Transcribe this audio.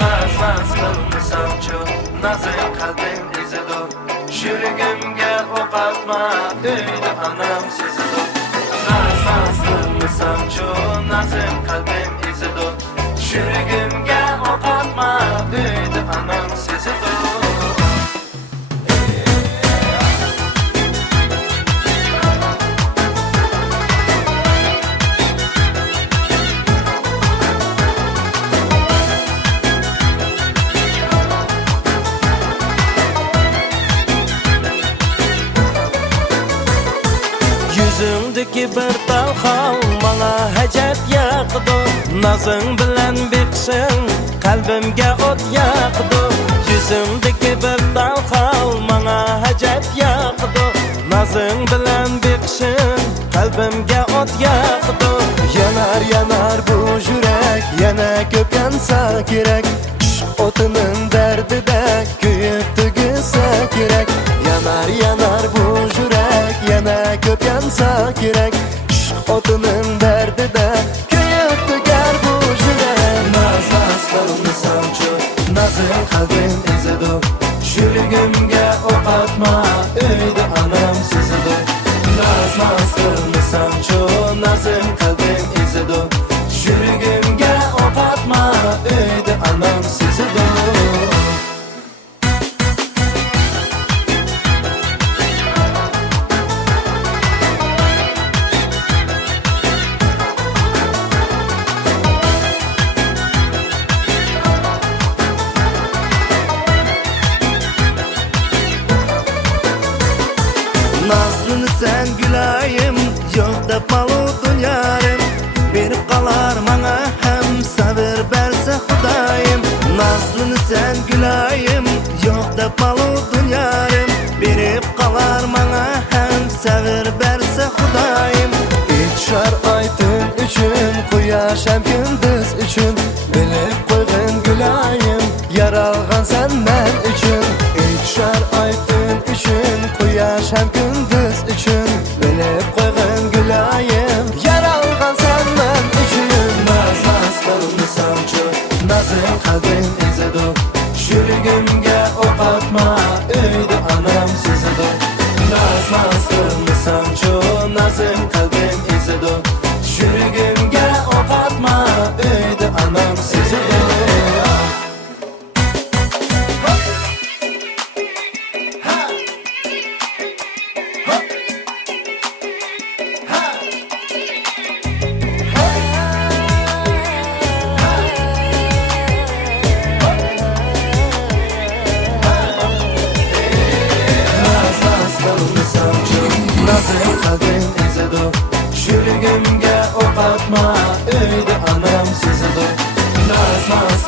Naz naz qilmasam-chu, nazing qalbim izidur. Yuragimga o'q atma, uyda onam sezidur. Naz naz qilmasam-chu, nazing qalbim izidur. Yuragimga o'q atma, uyda onam sezidur. Yüzündeki bir dal hal bana hacet yakdı. Nazın bilen bekşin kalbimge ot yakdı. Yüzündeki bir dal hal bana hacet yakdı. Nazın bilen bekşin kalbimge ot yakdı. Yanar yanar bu yürek, yana köpyansa gerek. Aşk otunun derdi de kuyup tügülse gerek. Yanar yanar bu yürek, yana köpyansa gerek. Aşk otunun derdi de kuyup tüger bu yürek. Naz naz qilmasam-chu, nazing qalbim izidur. Yuragimga o'q atma, uyda onam sezidur. Naz naz qilmasam-chu, nazing qalbim izidur. Yuragimga o'q atma, uyda onam sezidur. Nazlını sen gülayim, yok da maludun yarim. Berip kalar mana hem sabır berse Hudayım. Nazlını sen gülayim, yok da maludun yarim. Berip kalar mana hem sabır berse Hudayım. İçar aytın üçün, kuyaş hem gündüz üçün. Bilip koygun gülayim, yaralgan sen men üçün. İçar aytın üçün, kuyaş hem gündüz üçün. Bilip koygun gülayim, yaralgan sen men üçün. Naz naz qilmasam-chu, nazing qalbim izidur. Yuragimga o'q atma, uyda onam sezidur. Naz naz qilmasam-chu, nazing qalbim izidur. Yuragimga o'q atma, uyda onam sezidur. Naz naz qilmasam-chu, nazing qalbim izidur. Yuragimga o'q atma, uyda onam sezidur. Naz naz